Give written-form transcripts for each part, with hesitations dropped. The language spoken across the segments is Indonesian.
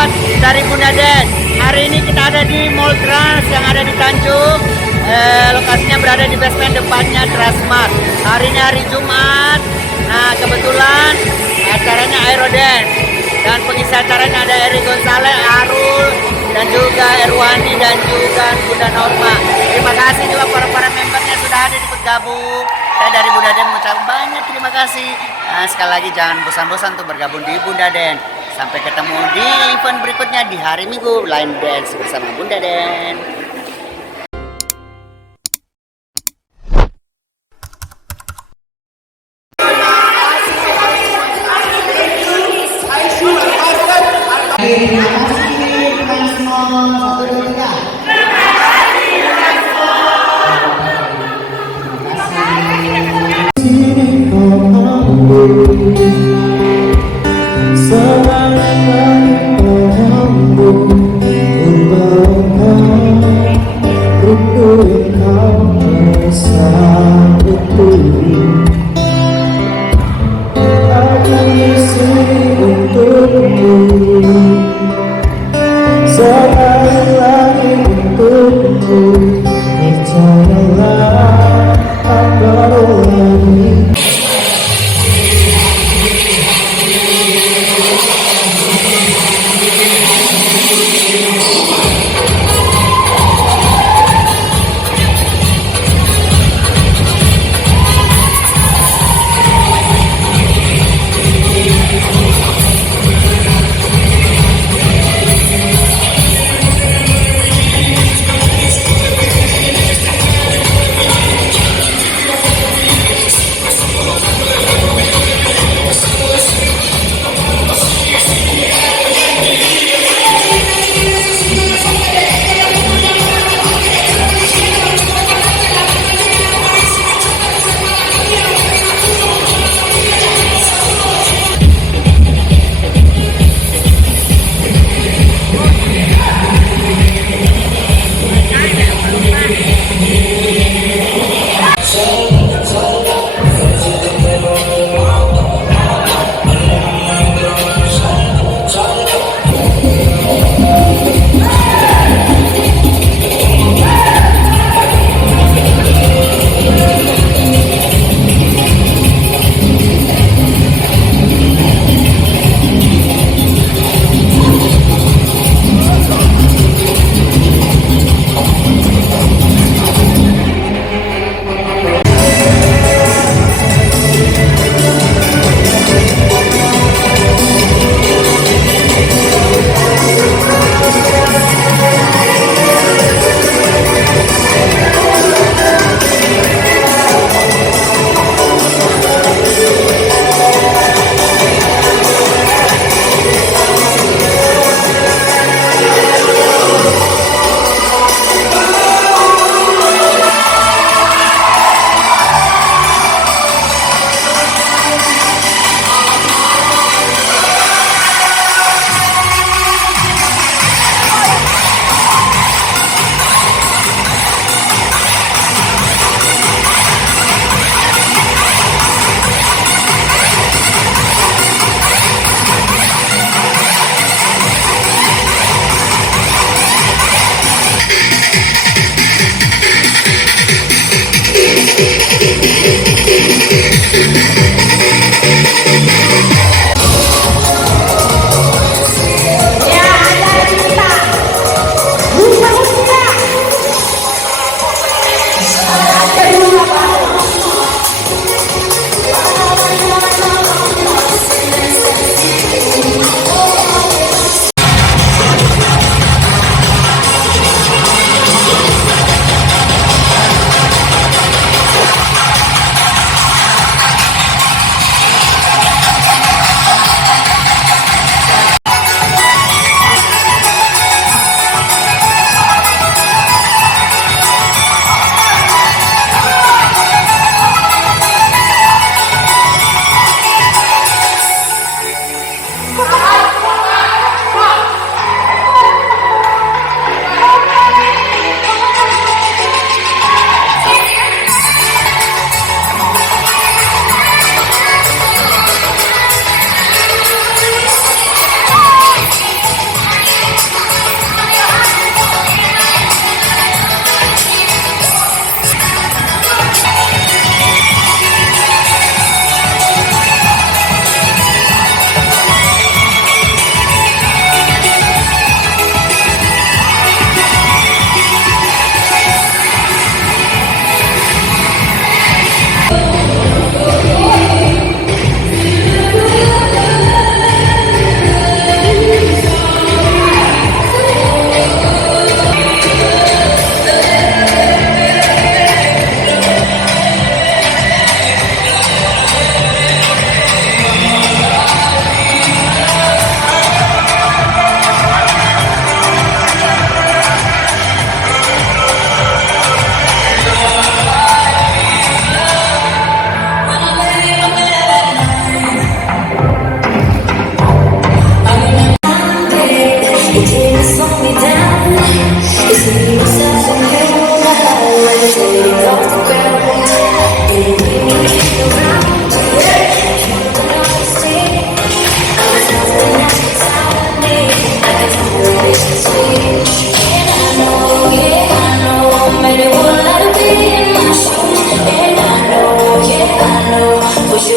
Squad dari Bunda Den. Hari ini kita ada di Mall Trans yang ada di Tanjung. Lokasinya berada di basement depannya Transmart. Hari ini hari Jumat. Nah, kebetulan acaranya Aerodance. Dan pengisi acaranya ada Eri Gonzalez, Arul, dan juga Erwani, dan juga Bunda Norma. Terima kasih juga para membernya sudah hadir ikut gabung. Saya dari Bunda Den mengucapkan banyak terima kasih. Nah, sekali lagi jangan bosan-bosan untuk bergabung di Bunda Den. Sampai ketemu di event berikutnya di hari Minggu Line Dance bersama Bunda Den. Terima kasih teman semua. 1, 2, 3. Terima kasih.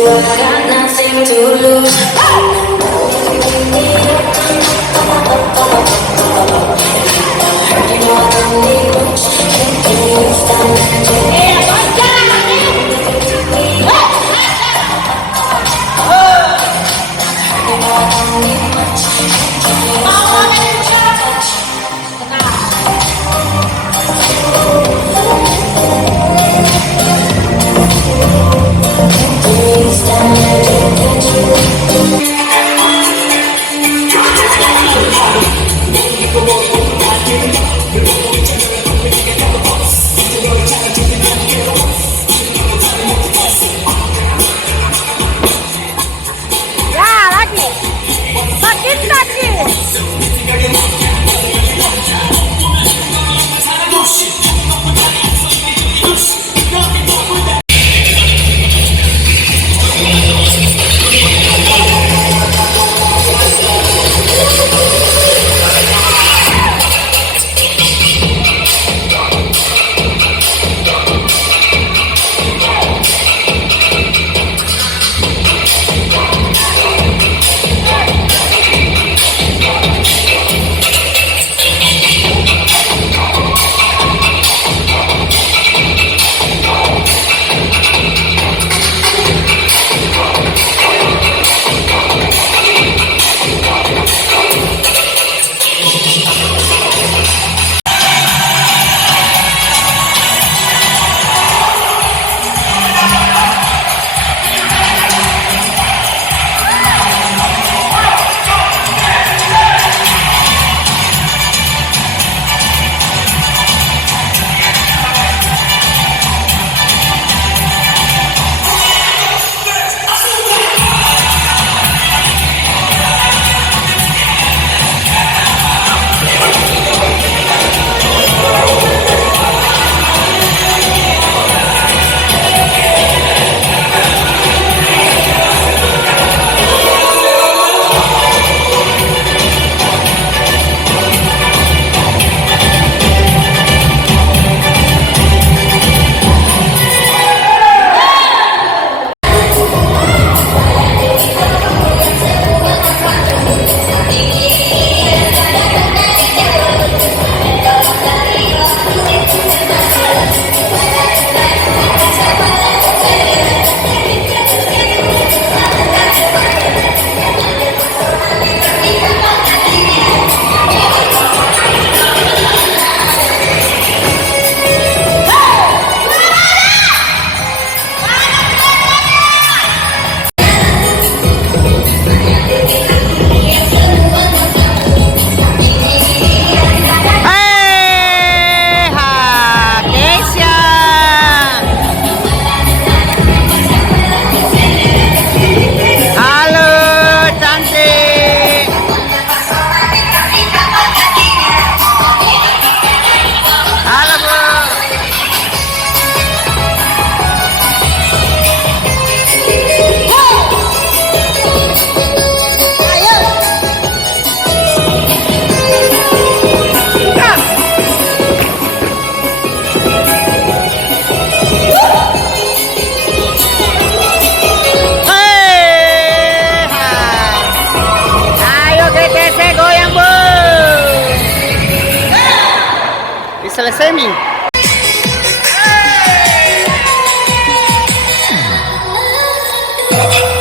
I got nothing to lose. You know I don't need much. Can you stand? You know I don't need much. Can you stand? Ya, lagi. Makin lagi. Selesai nih. Hey!